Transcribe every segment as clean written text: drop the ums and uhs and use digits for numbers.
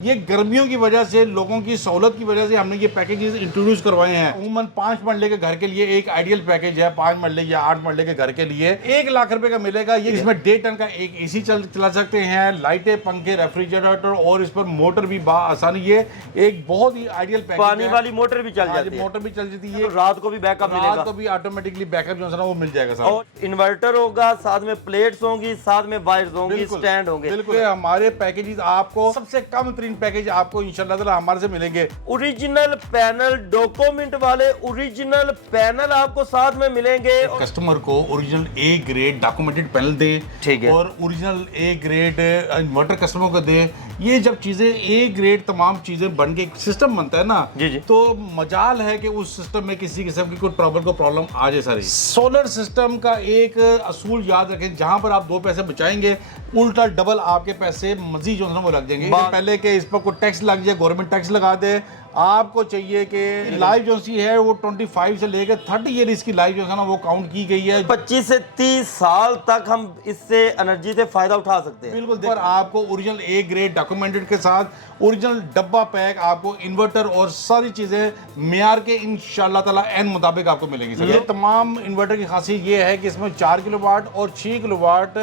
ये गर्मियों की वजह से लोगों की सहूलत की वजह से हमने ये पैकेजेस इंट्रोड्यूस करवाए हैं। अमूमन 5 मरले के घर के लिए एक आइडियल पैकेज है, 5 मरले या 8 मरले के घर के लिए 1 लाख रुपए का मिलेगा। ये इसमें 1.5 टन का एक एसी चला सकते हैं, लाइटें, पंखे, रेफ्रिजरेटर और इस पर मोटर भी आसानी। ये एक बहुत ही आइडियल पैकेज है। पानी वाली मोटर भी चल जाती है, मोटर भी चल जाती है, तो रात को भी बैकअप मिलेगा, रात को भी ऑटोमेटिकली बैकअप जो है ना वो मिल जाएगा सर। और इन्वर्टर होगा, साथ में प्लेट्स होंगी, साथ में वायर्स होंगी, स्टैंड होंगे। बिल्कुल हमारे पैकेजेस आपको सबसे कम तरीन पैकेज आपको इंशाल्लाह ताला हमारे से मिलेंगे। ओरिजिनल पैनल, डॉक्यूमेंट वाले ओरिजिनल पैनल आपको साथ में मिलेंगे। कस्टमर को original A grade documented panel दे, ठीक है, और original A grade inverter customer को दे। ये जब चीजें ए ग्रेड तमाम चीजें बन के सिस्टम बनता है ना जी जी, तो मजाल है कि उस सिस्टम में किसी किस्म की कोई प्रॉब्लम आ जाए। सारी सोलर सिस्टम का एक असूल याद रखें, जहां पर आप 2 पैसे बचाएंगे उल्टा डबल आपके पैसे मजीद जो है वो लग जाएंगे। पहले के इस पर कोई टैक्स लग जाए, गवर्नमेंट टैक्स लगा दे। आपको चाहिए कि लाइफ जो सी है वो 25 से लेकर 30 ईयर इसकी लाइफ जो है ना वो काउंट की गई है। 25 से 30 साल तक हम इससे एनर्जी से फायदा उठा सकते हैं। बिल्कुल, पर आपको ओरिजिनल ए ग्रेड डॉक्यूमेंटेड के साथ ओरिजिनल डब्बा पैक, आपको इन्वर्टर और सारी चीजें मेयार के इंशाल्लाह ताला एन मुताबिक आपको मिलेंगी। ये तमाम इन्वर्टर की खासियत ये है कि इसमें 4 किलोवाट और 6 किलोवाट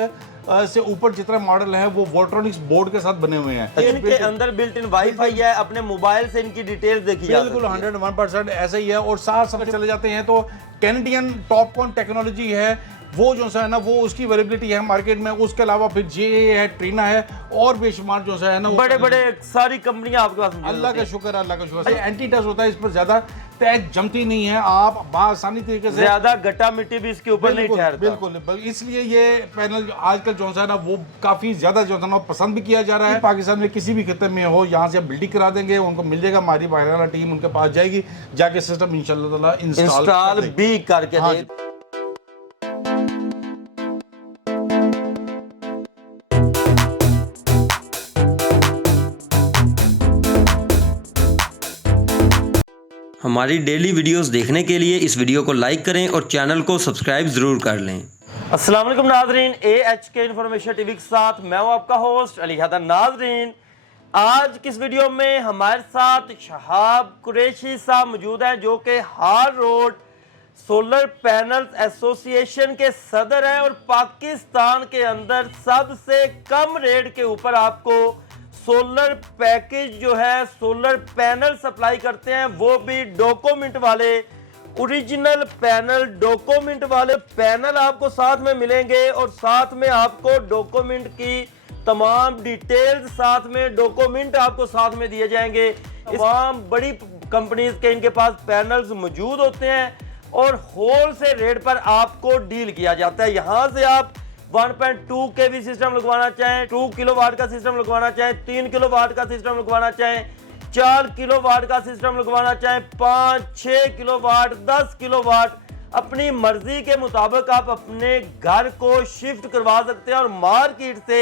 से ऊपर जितना मॉडल है वो वोल्ट्रॉनिक्स बोर्ड के साथ बने हुए हैं। इनके अंदर बिल्ट इन वाईफाई है, अपने मोबाइल से इनकी डिटेल्स देखी जा सकती है। बिल्कुल 101% ऐसा ही है। और साथ साथ चले जाते हैं तो कैनेडियन टॉपकॉन टेक्नोलॉजी है, वो जो है ना वो उसकी अवेलेबिलिटी है मार्केट में। उसके अलावा फिर जे है, ट्रीना है और बेशुमार जो है ना बड़े बड़े सारी कंपनियां आपके पास। अल्लाह का शुक्र, अल्लाह का शुक्र। एंटी टच होता है, इस पर ज्यादा टैग जमती नहीं है, आप आसानी तरीके से ज्यादा गट्टा मिट्टी भी इसके ऊपर नहीं ठहरता। बिल्कुल, इसलिए ये पैनल आजकल जो है ना वो काफी ज्यादा जो है ना पसंद भी किया जा रहा है। पाकिस्तान में किसी भी खिते में हो, यहाँ से बिल्डिंग करा देंगे, उनको मिल जाएगा, हमारी बाहर टीम उनके पास जाएगी, जाके सिस्टम इंशाल्लाह ताला इंस्टॉल भी करके दे। हमारी डेली वीडियोस देखने के लिए इस वीडियो को लाइक करें और चैनल को सब्सक्राइब जरूर कर लें। अस्सलाम वालेकुम नाजरीन, AHK इन्फॉर्मेशन टीवी के साथ मैं हूं आपका होस्ट अली हैदर। नाजरीन, आज किस वीडियो में हमारे साथ शहाब कुरैशी साहब मौजूद हैं, जो कि हार रोड सोलर पैनल्स एसोसिएशन के सदर हैं और पाकिस्तान के अंदर सबसे कम रेट के ऊपर आपको सोलर पैकेज जो है, सोलर पैनल सप्लाई करते हैं, वो भी डॉक्यूमेंट वाले ओरिजिनल पैनल, डॉक्यूमेंट वाले पैनल आपको साथ में मिलेंगे। और साथ में आपको डॉक्यूमेंट की तमाम डिटेल्स, साथ में डॉक्यूमेंट आपको साथ में दिए जाएंगे। तमाम बड़ी कंपनीज के इनके पास पैनल्स मौजूद होते हैं और होल से रेट पर आपको डील किया जाता है। यहाँ से आप 1.2 kV सिस्टम लगवाना चाहें, 2 किलोवाट का सिस्टम लगवाना चाहें, 3 किलोवाट का सिस्टम लगवाना चाहें, 4 किलोवाट का सिस्टम लगवाना चाहें, 5, 6 किलोवाट, 10 किलोवाट, अपनी मर्जी के मुताबिक आप अपने घर को शिफ्ट करवा सकते हैं और मार्केट से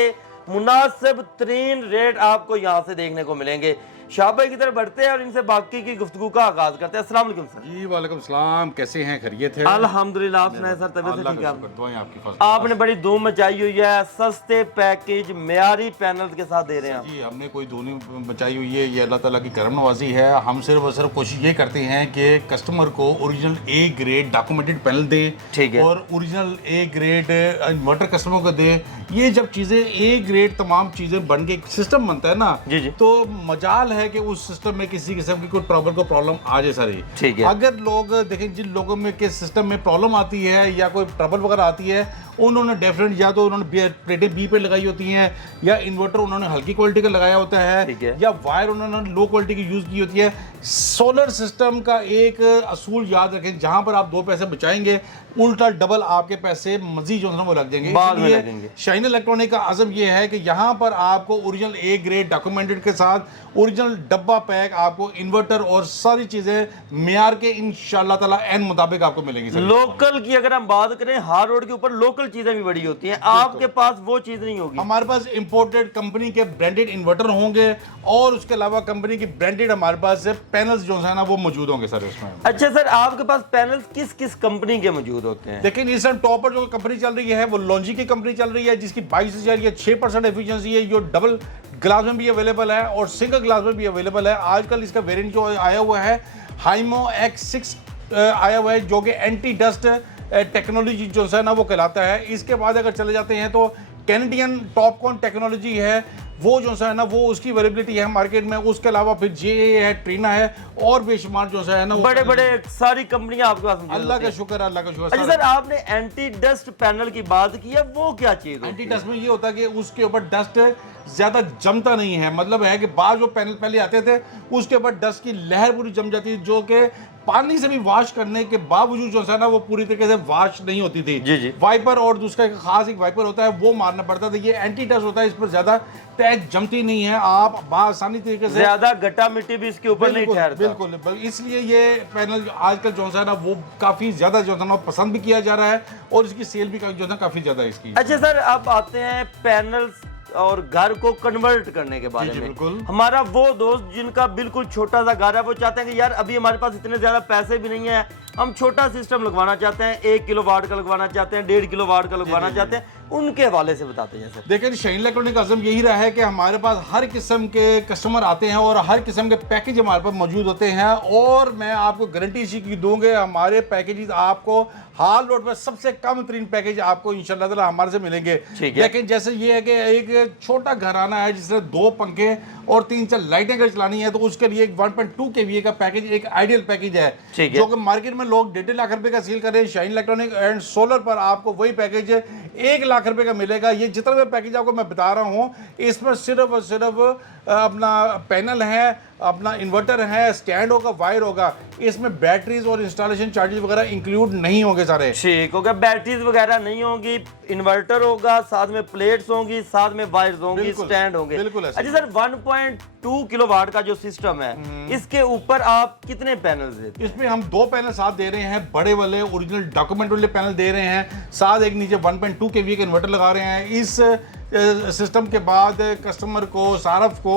मुनासिब तरीन रेट आपको यहाँ से देखने को मिलेंगे। शाह भाई की तरफ बढ़ते हैं और इनसे बाकी की गुफ्तगू का आगाज करते हैं। अस्सलाम वालेकुम सर। जी वालेकुम सलाम, कैसे हैं? खैरियत है? अल्हम्दुलिल्लाह। आप सुनाए सर, तबीयत ठीक है? आपकी आपने बड़ी धूम मचाई हुई है, सस्ते पैकेज मेयारी पैनल के साथ दे रहे हैं जी। हमने कोई धूम मचाई हुई है, ये अल्लाह ताला की करम नवाजी है। हम सिर्फ और सिर्फ कोशिश ये करते हैं कि कस्टमर को original A grade documented panel दे, ठीक है, और original A grade inverter customer को दे। ये जब चीजें ए ग्रेड तमाम चीजें बन के सिस्टम बनता है ना जी जी, तो मजाल है कि उस सिस्टम में किसी किस्म की कोई प्रॉब्लम आ जाए सारी। ठीक है, अगर लोग देखें जिन लोगों में के सिस्टम में प्रॉब्लम आती है या कोई ट्रबल वगैरह आती है, उन्होंने डेफिनेट या तो उन्होंने प्लेटें बी पे लगाई होती हैं, या इन्वर्टर उन्होंने हल्की क्वालिटी का लगाया होता है, या वायर उन्होंने लो क्वालिटी की यूज की होती है। सोलर सिस्टम का एक असूल याद रखें, जहां पर आप 2 पैसे बचाएंगे उल्टा डबल आपके पैसे मजीद जो है वो लग जाएंगे। शाइन इलेक्ट्रॉनिक का आज़म यह है कि यहाँ पर आपको ओरिजिनल ए ग्रेड डॉक्यूमेंटेड के साथ ओरिजिनल डब्बा पैक, आपको इन्वर्टर और सारी चीजें मेयार के इंशाल्लाह ताला एन मुताबिक आपको मिलेंगी। लोकल की अगर हम बात करें, हार रोड के ऊपर लोकल लोकल चीजें भी बड़ी होती हैं, आपके पास वो चीज नहीं होगी। हमारे पास इंपोर्टेड कंपनी के ब्रांडेड इन्वर्टर होंगे और उसके अलावा कंपनी की ब्रांडेड हमारे पास पैनल्स जो है ना वो मौजूद होंगे सर इसमें। अच्छा सर, आपके पास पैनल्स किस किस कंपनी के मौजूद होते हैं? लेकिन इस टाइम टॉप पर जो कंपनी चल रही है वो लॉन्जी की कंपनी चल रही है, जिसकी 22,000 या 6% एफिशिएंसी है, जो डबल ग्लास में भी अवेलेबल है और सिंगल ग्लास में भी अवेलेबल है। आजकल इसका वेरिएंट जो आया हुआ है हाइमो X6 आया हुआ है, जो कि एंटी डस्ट टेक्नोलॉजी जो है ना वो कहलाता है। इसके बाद अगर चले जाते हैं तो कैनेडियन टॉपकॉन टेक्नोलॉजी है, वो जो है ना वो उसकी अवेलेबिलिटी है मार्केट में। उसके अलावा फिर JA है, ट्रीना है और बेशुमार जो है ना बड़े बड़े सारी कंपनियां आपके पास मौजूद अल्लाह होती का हैं। शुक्र है, अल्लाह का शुक्र। अच्छा सर, आपने एंटी डस्ट पैनल की बात की है, वो क्या चीज होती एंटी है? डस्ट में ये होता है कि उसके ऊपर डस्ट ज्यादा जमता नहीं है। मतलब है कि बाहर जो पैनल पहले आते थे उसके ऊपर डस्ट की लहर पूरी जम जाती है, जो कि पानी से भी वॉश करने के बावजूद जो है ना वो पूरी तरीके से वॉश नहीं होती थी। जी जी। वाइपर और दूसरा एक खास एक वाइपर होता है वो मारना पड़ता था। ये एंटी डस्ट होता है, इस पर ज्यादा तय जमती नहीं है, आप आसानी तरीके से ज्यादा गट्टा मिट्टी भी इसके ऊपर नहीं ठहरता। बिल्कुल, इसलिए ये पैनल आजकल जो है ना वो काफी ज्यादा जो है ना पसंद भी किया जा रहा है और इसकी सेल भी जो है ना काफी ज्यादा है इसकी। अच्छा सर, अब आते हैं पैनल्स और घर को कन्वर्ट करने के बारे जी, में। बिल्कुल। हमारा वो दोस्त जिनका बिल्कुल छोटा सा घर है, वो चाहते हैं कि यार अभी हमारे पास इतने ज्यादा पैसे भी नहीं है, हम छोटा सिस्टम लगवाना चाहते हैं, 1 किलोवाट का लगवाना चाहते हैं, 1.5 किलोवाट का लगवाना चाहते हैं, उनके हवाले से बताते हैं सर। देखिए, शाहीन इलेक्ट्रॉनिक का अज़म यही रहा है कि हमारे पास हर किस्म के कस्टमर आते हैं और हर किस्म के पैकेज हमारे पास मौजूद होते हैं और मैं आपको गारंटी इसी की दूंगा, हमारे पैकेजेस आपको हाल रोड पर सबसे कम तरीन पैकेज आपको इंशाल्लाह ताला हमारे से मिलेंगे। लेकिन जैसे ये है कि एक छोटा घराना है जिसमें 2 पंखे और 3-4 लाइटें अगर चलानी है तो उसके लिए एक 1.2 kVA का पैकेज एक आइडियल पैकेज है, जो कि मार्केट में लोग 1.5 लाख रुपए का सेल कर रहे हैं। शाहीन इलेक्ट्रॉनिक एंड सोलर पर आपको वही पैकेज 1 लाख रुपए का मिलेगा। ये जितना भी पैकेज आपको मैं बता रहा हूँ इसमें सिर्फ और सिर्फ अपना पैनल है, अपना इन्वर्टर है, स्टैंड होगा, वायर होगा, इसमें बैटरीज और इंस्टॉलेशन चार्जेस वगैरह इंक्लूड नहीं होंगे सारे। ठीक होगा, बैटरीज वगैरह नहीं होंगी, इन्वर्टर होगा, साथ में प्लेट्स होंगी, साथ में वायर्स होंगी, स्टैंड होंगे। अच्छा सर, 1.2 किलोवाट का जो सिस्टम है इसके ऊपर आप कितने पैनल्स देते हैं? इसमें हम 2 पैनल साथ दे रहे हैं, बड़े वाले ओरिजिनल डॉक्यूमेंट वाले पैनल दे रहे हैं, साथ एक नीचे 1.2 kVA का इन्वर्टर लगा रहे हैं। इस सिस्टम के बाद कस्टमर को सारफ को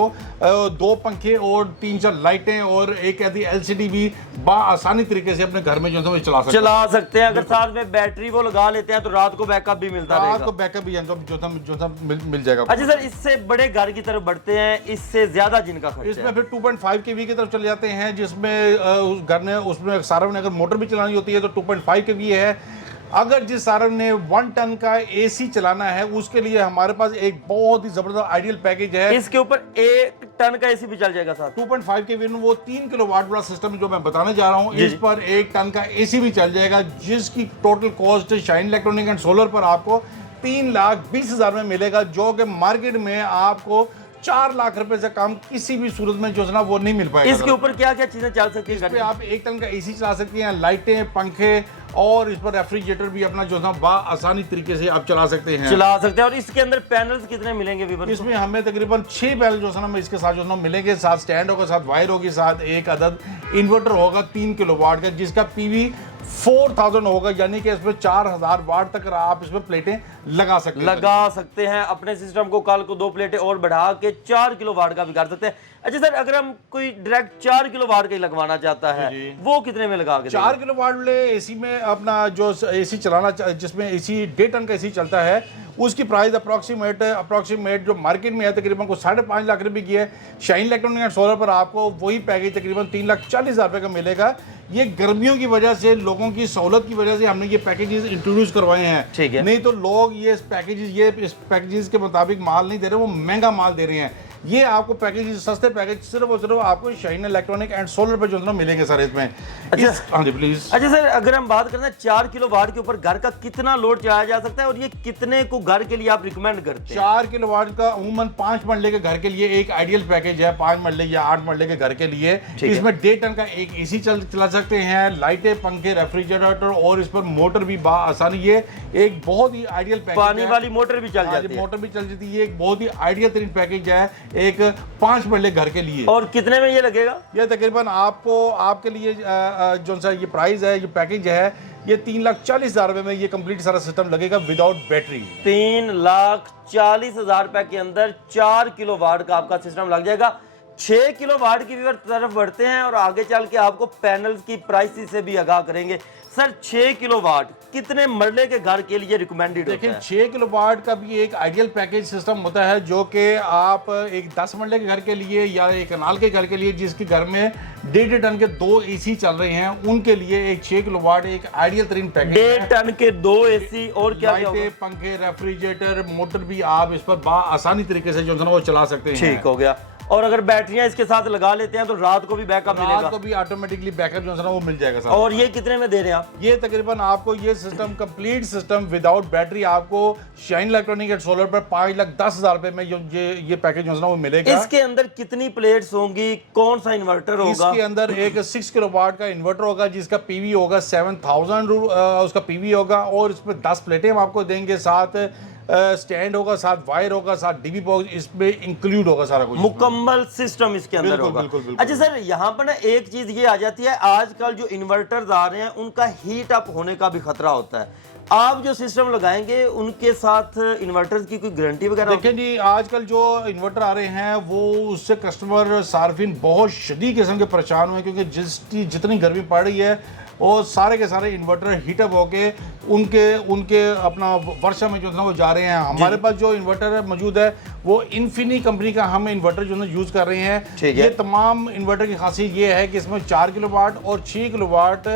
2 पंखे और 3-4 लाइटें और एक ऐसी LCD भी आसानी तरीके से अपने घर में जो है चला सकते हैं। अगर साथ में बैटरी वो लगा लेते हैं तो रात को बैकअप भी मिलता रहेगा। रात को बैकअप भी जो मिल जाएगा। अच्छा सर, इससे बड़े घर की तरफ बढ़ते हैं, इससे ज्यादा जिनका खर्चा इसमें फिर 2.5 kVA की तरफ चले जाते हैं, जिसमें उस घर ने उसमें सारफ ने अगर मोटर भी चलानी होती है तो 2.5 kVA है। अगर जिस सारफ ने 1 टन का AC चलाना है उसके लिए हमारे पास एक बहुत ही जबरदस्त आइडियल पैकेज है। इसके ऊपर 1 टन का AC भी चल जाएगा साथ। 2.5 kVA में वो 3 किलोवाट वाला सिस्टम जो मैं बताने जा रहा हूँ, इस पर 1 टन का AC भी चल जाएगा, जिसकी total cost Shaheen electronic and solar पर आपको 3,20,000 में मिलेगा, जो कि मार्केट में आपको 4 लाख रुपए से कम किसी भी सूरत में जो है ना वो नहीं मिल पाएगा। इसके ऊपर क्या क्या चीजें चल सकती है? इस पे आप 1 टन का AC चला सकती हैं, लाइटें, पंखे और इस पर रेफ्रिजरेटर भी अपना जो है ना आसानी तरीके से आप चला सकते हैं। और इसके अंदर पैनल्स कितने मिलेंगे व्यूअर्स? इसमें हमें तकरीबन 6 पैनल जो है ना इसके साथ जो है ना मिलेंगे, साथ स्टैंड होगा, साथ वायर होगी, साथ एक अदद इन्वर्टर होगा 3 किलोवाट का, जिसका PV 4000 होगा, यानी कि इसमें 4000 वाट तक आप इसमें प्लेटें लगा सकते हैं। अपने सिस्टम को कल को 2 प्लेटें और बढ़ा के 4 किलोवाट का भी कर सकते हैं। अच्छा सर, अगर हम कोई डायरेक्ट 4 किलोवाट का ही लगवाना चाहता है वो कितने में लगा के? 4 किलोवाट वाले AC में अपना जो AC चलाना, जिसमें AC 1.5 टन का AC चलता है, उसकी प्राइस अप्रॉक्सीमेट जो मार्केट में है तकरीबन को 5.5 लाख रुपए की है। शाहीन इलेक्ट्रॉनिक एंड सोलर पर आपको वही पैकेज तकरीबन 3,40,000 रुपए का मिलेगा। ये गर्मियों की वजह से, लोगों की सहूलत की वजह से हमने ये पैकेजेस इंट्रोड्यूस करवाए हैं। ठीक है, नहीं तो लोग ये इस पैकेजेस के मुताबिक माल नहीं दे रहे, वो महंगा माल दे रहे हैं। ये आपको पैकेज, सस्ते पैकेज सिर्फ और सिर्फ आपको शाहीन इलेक्ट्रॉनिक एंड सोलर पे जो है मिलेंगे सर इसमें। अच्छा प्लीज। अच्छा सर, अगर हम बात करते हैं 4 किलोवाट के ऊपर घर का कितना लोड चलाया जा सकता है और ये कितने को घर के लिए आप रिकमेंड करते हैं? 4 किलोवाट का अमूमन 5 मरले के घर के लिए एक आइडियल पैकेज है, 5 मरले या 8 मरले के घर के लिए। इसमें 1.5 टन का एक AC चला सकते हैं, लाइटें, पंखे, रेफ्रिजरेटर और इस पर मोटर भी आसानी। ये एक बहुत ही आइडियल पैकेज, पानी वाली मोटर भी चल जाती है। मोटर भी चल जाती है। एक बहुत ही आइडियल तरीन पैकेज है एक 5 मरले घर के लिए। और कितने में ये लगेगा? ये तकरीबन आपको, आपके लिए जो सा ये प्राइस है, ये पैकेज है, ये 3,40,000 रुपए में ये कंप्लीट सारा सिस्टम लगेगा विदाउट बैटरी। 3,40,000 रुपए के अंदर 4 किलोवाट का आपका सिस्टम लग जाएगा। 6 किलोवाट की तरफ बढ़ते हैं और आगे चल के आपको पैनल्स की प्राइस से भी आगाह करेंगे। सर 6 किलोवाट कितने मरले के घर के लिए रिकमेंडेड होता है? देखिए 6 किलोवाट का भी एक आइडियल पैकेज सिस्टम होता है जो कि आप एक 10 मरले के घर के लिए या एक कनाल के घर के लिए जिसके घर में 1.5 टन के 2 एसी चल रहे हैं उनके लिए एक 6 किलोवाट एक आइडियल तरीन पैकेज है। 1.5 टन के 2 एसी और क्या लाइटें, पंखे, रेफ्रिजरेटर, मोटर भी आप इस पर आसानी तरीके से जो है ना वो चला सकते हैं। ठीक हो गया। और अगर बैटरियां इसके साथ लगा लेते हैं तो रात को भी बैकअप मिलेगा? रात को भी ऑटोमेटिकली बैकअप जो है ना वो मिल जाएगा सर। और ये कितने में दे रहे हैं आप? ये तकरीबन आपको ये system complete system without battery आपको शाइन इलेक्ट्रॉनिक एंड सोलर पर 5,10,000 रुपए में ये पैकेज जो है ना वो मिलेगा। इसके अंदर कितनी प्लेट्स होंगी, कौन सा इन्वर्टर होगा? इसके अंदर एक 6 किलोवाट का इन्वर्टर होगा जिसका पीवी होगा 7,000 उसका पीवी होगा और इसमें 10 प्लेटें हम आपको देंगे, साथ स्टैंड होगा, साथ वायर होगा, साथ डीबी बॉक्स इसमें इंक्लूड होगा सारा कुछ। मुकम्मल सिस्टम इसके अंदर होगा। अच्छा सर यहाँ पर ना एक चीज ये आ जाती है, आजकल जो इन्वर्टर्स आ रहे हैं उनका हीट अप होने का भी खतरा होता है। आप जो सिस्टम लगाएंगे उनके साथ इन्वर्टर्स की कोई गारंटी वगैरह? देखिए जी आजकल जो इन्वर्टर आ रहे हैं वो उससे कस्टमर सार्फिन बहुत शदीद किस्म के परेशान हुए क्योंकि जितनी गर्मी पड़ रही है और सारे के सारे इन्वर्टर हीटअप होके उनके अपना वर्षा में जो है ना वो जा रहे हैं। हमारे पास जो इन्वर्टर मौजूद है वो इन्फिनी कंपनी का हम इन्वर्टर जो है यूज़ कर रहे हैं। ये तमाम इन्वर्टर की खासियत ये है कि इसमें 4 किलोवाट और 6 किलोवाट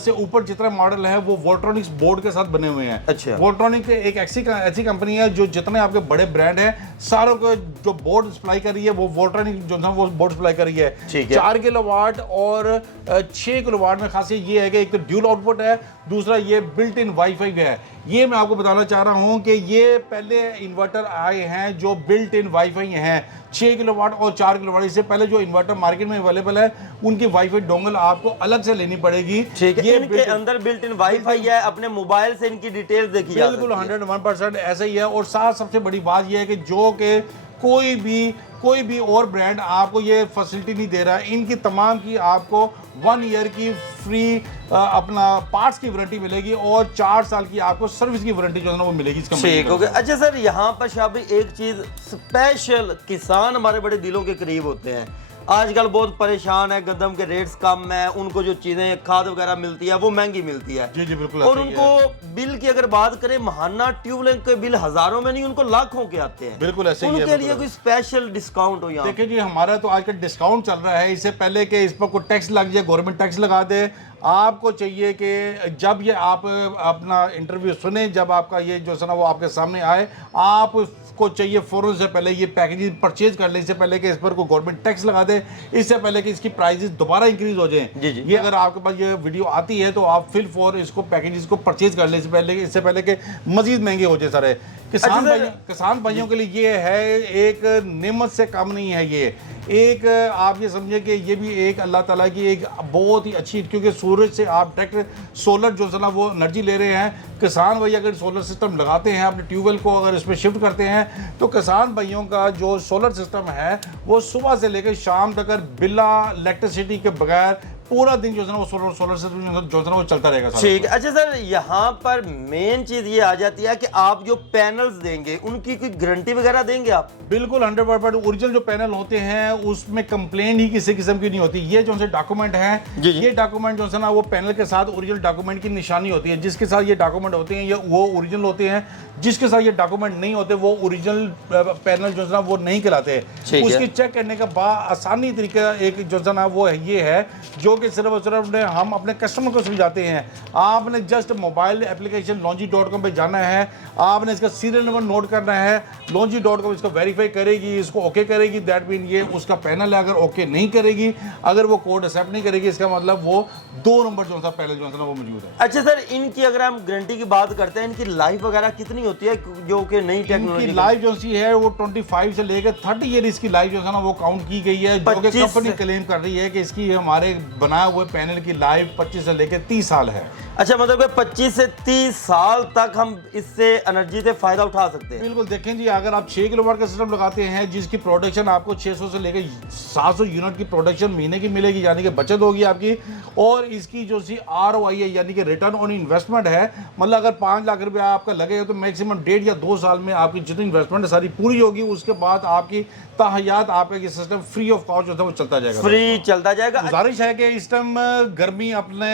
से ऊपर जितना मॉडल है वो वोल्ट्रॉनिक्स बोर्ड के साथ बने हुए हैं। अच्छा। वोल्ट्रॉनिक एक ऐसी कंपनी है जो जितने आपके बड़े ब्रांड हैं सारों को जो बोर्ड सप्लाई कर रही है वो वोल्ट्रॉनिक जो है वो बोर्ड सप्लाई कर रही है। 4 किलोवाट और 6 किलोवाट में खासियत ये है कि एक तो ड्यूल आउटपुट है, दूसरा ये बिल्ट इन वाईफाई है। ये मैं आपको बताना चाह रहा हूँ कि ये पहले इन्वर्टर आए हैं जो बिल्ट इन वाईफाई हैं। 6 किलोवाट और 4 किलोवाट, इससे पहले जो इन्वर्टर मार्केट में अवेलेबल है उनकी वाईफाई डोंगल आपको अलग से लेनी पड़ेगी। ठीक है, इनके अंदर बिल्ट इन वाईफाई है, अपने मोबाइल से इनकी डिटेल्स देखी जा सकती है। बिल्कुल 101% ऐसा ही है। और साथ सबसे बड़ी बात यह है कि जो कि कोई भी और ब्रांड आपको ये फैसिलिटी नहीं दे रहा है। इनकी तमाम की आपको 1 ईयर की फ्री अपना पार्ट्स की वारंटी मिलेगी और 4 साल की आपको सर्विस की वारंटी जो है ना वो मिलेगी इस कंपनी ठीक हो गया। अच्छा सर यहाँ पर शाबी एक चीज स्पेशल, किसान हमारे बड़े दिलों के करीब होते हैं, आजकल बहुत परेशान है, गंदम के रेट्स कम है, उनको जो चीजें खाद वगैरह मिलती है वो महंगी मिलती है। जी बिल्कुल। और उनको बिल की अगर बात करें, महाना ट्यूबवेल के बिल हजारों में नहीं, उनको लाखों के आते हैं। बिल्कुल ऐसे ही है। उनके लिए कोई स्पेशल डिस्काउंट हो यहाँ? देखिए जी हमारा तो आजकल डिस्काउंट चल रहा है। इससे पहले कि इस पर कोई टैक्स लग जाए, गवर्नमेंट टैक्स लगा दे, आपको चाहिए कि जब ये आप अपना इंटरव्यू सुने, जब आपका ये जो है ना वो आपके सामने आए, आपको चाहिए फ़ौरन से पहले ये पैकेजेस परचेज कर ले, इससे पहले कि इस पर कोई गवर्नमेंट टैक्स लगा दे, इससे पहले कि इसकी प्राइसेस दोबारा इंक्रीज हो जाएं। जी जी। ये अगर आपके पास ये वीडियो आती है तो आप फिल फॉर इसको पैकेजेस को परचेज कर ले इससे पहले कि मजीद महंगे हो जाए सारे। किसान भाइयों के लिए ये है एक नेमत से कम नहीं है। ये एक आप ये समझे कि ये भी एक अल्लाह ताला की एक बहुत ही अच्छी, क्योंकि सूरज से आप डायरेक्ट सोलर जो है ना वो एनर्जी ले रहे हैं। किसान भाई अगर सोलर सिस्टम लगाते हैं अपने ट्यूबवेल को अगर इसमें शिफ्ट करते हैं तो किसान भाइयों का जो सोलर सिस्टम है वो सुबह से लेकर शाम तक बिना इलेक्ट्रिसिटी के बगैर पूरा दिन जो है ना वो सोलर सिस्टम जो है ना वो चलता रहेगा। ठीक है। अच्छा सर यहाँ पर मेन चीज ये आ जाती है कि आप जो पैनल्स देंगे उनकी कोई गारंटी वगैरह देंगे आप? बिल्कुल 100%। ओरिजिनल जो पैनल होते हैं उसमें कंप्लेंट ही किसी किस्म की नहीं होती। ये जो से डॉक्यूमेंट है, ये डॉक्यूमेंट जो है ना वो पैनल के साथ ओरिजिनल डॉक्यूमेंट की निशानी होती है। जिसके साथ ये डॉक्यूमेंट होते हैं ये वो ओरिजिनल होते हैं, जिसके साथ ये डॉक्यूमेंट नहीं होते वो ओरिजिनल पैनल जो है ना वो नहीं कहलाते। उसकी चेक करने का आसानी तरीका एक जो है ना वो ये है जो कि सिर्फ और सिर्फ हम अपने कस्टमर को समझाते हैं। आपने जस्ट मोबाइल एप्लीकेशन longi.com पे जाना है, आपने इसका सीरियल नंबर नोट करना है, longi.com इसको वेरीफाई करेगी, इसको ओके करेगी, दैट मीन ये उसका पैनल है। अगर ओके नहीं करेगी, अगर वो कोड एक्सेप्ट नहीं करेगी, इसका मतलब वो 2 नंबर जो सा पहले जो है ना वो मौजूद है। अच्छा सर इनकी अगर हम गारंटी की बात करते हैं, इनकी लाइफ वगैरह कितनी होती है जो कि नई टेक्नोलॉजी? लाइफ जो सी है वो 25 से लेकर 30 ईयर इसकी लाइफ जो है ना वो काउंट की गई है, जो कि कंपनी क्लेम कर रही है कि इसकी हमारे बनाए हुए पैनल की लाइफ 25 से लेकर 30 साल है। अच्छा, मतलब कि 25 से 30 साल तक हम इससे एनर्जी से फायदा उठा सकते हैं। बिल्कुल, देखें जी, अगर आप 6 किलोवाट का सिस्टम लगाते हैं जिसकी प्रोडक्शन आपको 600 से लेकर 700 यूनिट की प्रोडक्शन महीने की मिलेगी, यानी कि बचत होगी आपकी। और इसकी जो सी ROI है, यानी कि रिटर्न ऑन इन्वेस्टमेंट है, मतलब अगर 5 लाख रुपया आपका लगेगा तो मैक्सिमम 1.5 या 2 साल में आपकी जितनी इन्वेस्टमेंट है सारी पूरी होगी। उसके बाद आपकी ताहयात आपका ये सिस्टम फ्री ऑफ कॉस्ट जो है वो चलता जाएगा, फ्री चलता जाएगा। गुजारिश है कि इस टाइम गर्मी अपने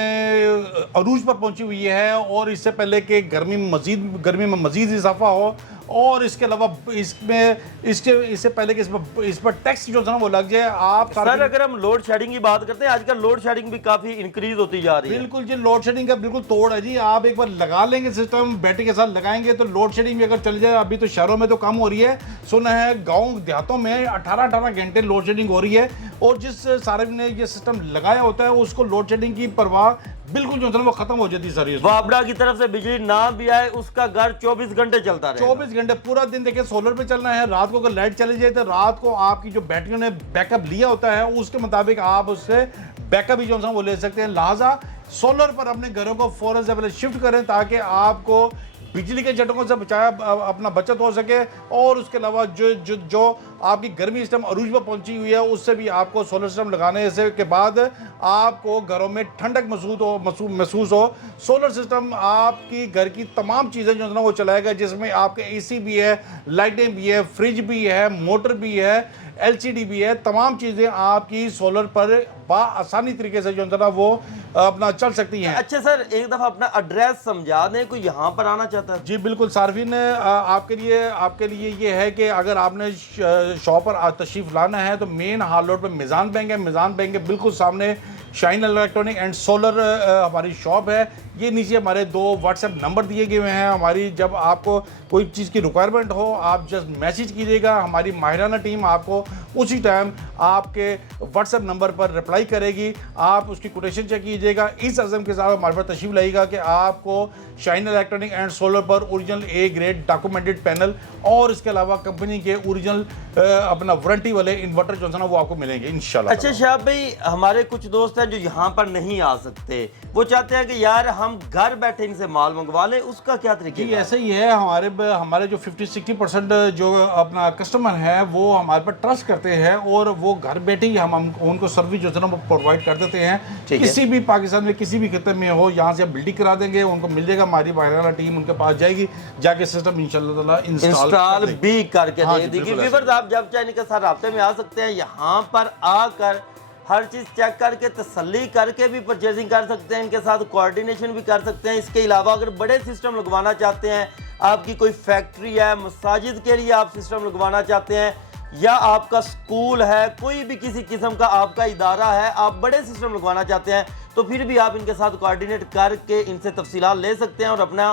अरूज पर पहुंची हुई है और इससे पहले कि गर्मी में मजीद इजाफा हो, और इसके अलावा इससे पहले कि इस पर टैक्स जो है ना वो लग जाए। आप सर, अगर हम लोड शेडिंग की बात करते हैं, आजकल लोड शेडिंग भी काफी इंक्रीज होती जा रही है। बिल्कुल जी, लोड शेडिंग का बिल्कुल तोड़ है जी। आप एक बार लगा लेंगे सिस्टम, बैटरी के साथ लगाएंगे तो लोड शेडिंग भी अगर चल जाए, अभी तो शहरों में तो कम हो रही है, सुना है गांव देहातों में 18 घंटे लोड शेडिंग हो रही है। और जिस सारे ने ये सिस्टम लगाया होता है उसको लोड शेडिंग की परवाह बिल्कुल जो है वो खत्म हो जाती है सर। वापडा की तरफ से बिजली ना भी आए, उसका घर 24 घंटे चलता रहे। 24 घंटे पूरा दिन। देखिए, सोलर पे चलना है, रात को अगर लाइट चली जाए तो रात को आपकी जो बैटरियों ने बैकअप लिया होता है उसके मुताबिक आप उससे बैकअप भी जो है वो ले सकते हैं। लिहाजा सोलर पर अपने घरों को फौरन से पहले शिफ्ट करें ताकि आपको बिजली के झटकों से अपना बचत हो सके। और उसके अलावा जो आपकी गर्मी इस टाइम अरूज पर पहुंची हुई है उससे भी आपको सोलर सिस्टम लगाने से के बाद आपको घरों में ठंडक महसूस हो। सोलर सिस्टम आपकी घर की तमाम चीज़ें जो है ना वो चलाएगा, जिसमें आपके AC भी है, लाइटें भी है, फ्रिज भी है, मोटर भी है, LCD भी है। तमाम चीज़ें आपकी सोलर पर आसानी तरीके से जो है ना वो अपना चल सकती हैं। अच्छा सर, एक दफ़ा अपना एड्रेस समझा दें, कोई यहाँ पर आना चाहता है। जी बिल्कुल सार्फिन, आपके लिए ये है कि अगर आपने शॉप पर तशरीफ़ लाना है तो मेन हाल रोड पर मिज़ान बैंक है। मिज़ान बैंक के बिल्कुल सामने शाइन इलेक्ट्रॉनिक एंड सोलर हमारी शॉप है। ये नीचे हमारे 2 WhatsApp नंबर दिए गए हुए हैं। हमारी जब आपको कोई चीज़ की रिक्वायरमेंट हो आप जस्ट मैसेज कीजिएगा, हमारी माहिराना टीम आपको उसी टाइम आपके WhatsApp नंबर पर रिप्लाई करेगी। आप उसकी कोटेशन चेक कीजिएगा, इस अज़म के साथ हमारे पास तशरीफ़ लाइएगा कि आपको शाइन इलेक्ट्रॉनिक एंड सोलर पर original A grade documented panel और इसके अलावा कंपनी के ओरिजिनल अपना वारंटी वाले इन्वर्टर जो है ना वो आपको मिलेंगे इंशाल्लाह। अच्छा शाह भाई, हमारे कुछ दोस्त हैं जो यहाँ पर नहीं आ सकते, वो चाहते हैं कि यार हम घर बैठे इनसे माल मंगवा लें, उसका क्या तरीका है? ऐसे ही है। हमारे जो 50-60% जो अपना कस्टमर है वो हमारे पर ट्रस्ट करते हैं और वो घर बैठे ही हम उनको सर्विस जो है ना वो प्रोवाइड कर देते हैं। किसी भी पाकिस्तान में किसी भी खिते में हो, यहाँ से बिल्डिंग करा देंगे, उनको मिल जाएगा, हमारी बाहर टीम उनके पास जाएगी, जाके सिस्टम इंशाल्लाह इंस्टॉल भी करके दे देगी। व्यूअर्स, आप जब चाहे इनके साथ राब्ते में आ सकते हैं, यहाँ पर आकर हर चीज़ चेक करके तसल्ली करके भी परचेजिंग कर सकते हैं, इनके साथ कोऑर्डिनेशन भी कर सकते हैं। इसके अलावा अगर बड़े सिस्टम लगवाना चाहते हैं, आपकी कोई फैक्ट्री है, मसाजिद के लिए आप सिस्टम लगवाना चाहते हैं, या आपका स्कूल है, कोई भी किसी किस्म का आपका इदारा है, आप बड़े सिस्टम लगवाना चाहते हैं, तो फिर भी आप इनके साथ कोऑर्डिनेट करके इनसे तफसीलात ले सकते हैं और अपना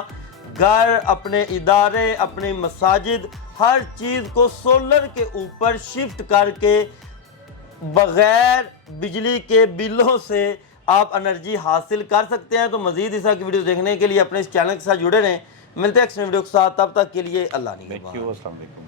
घर, अपने इदारे, अपने मसाजिद, हर चीज़ को सोलर के ऊपर शिफ्ट करके बगैर बिजली के बिलों से आप एनर्जी हासिल कर सकते हैं। तो मज़ीद इस तरह की वीडियो देखने के लिए अपने इस चैनल के साथ जुड़े रहें। मिलते हैं नेक्स्ट वीडियो के साथ, तब तक के लिए अल्लाह निगहबान।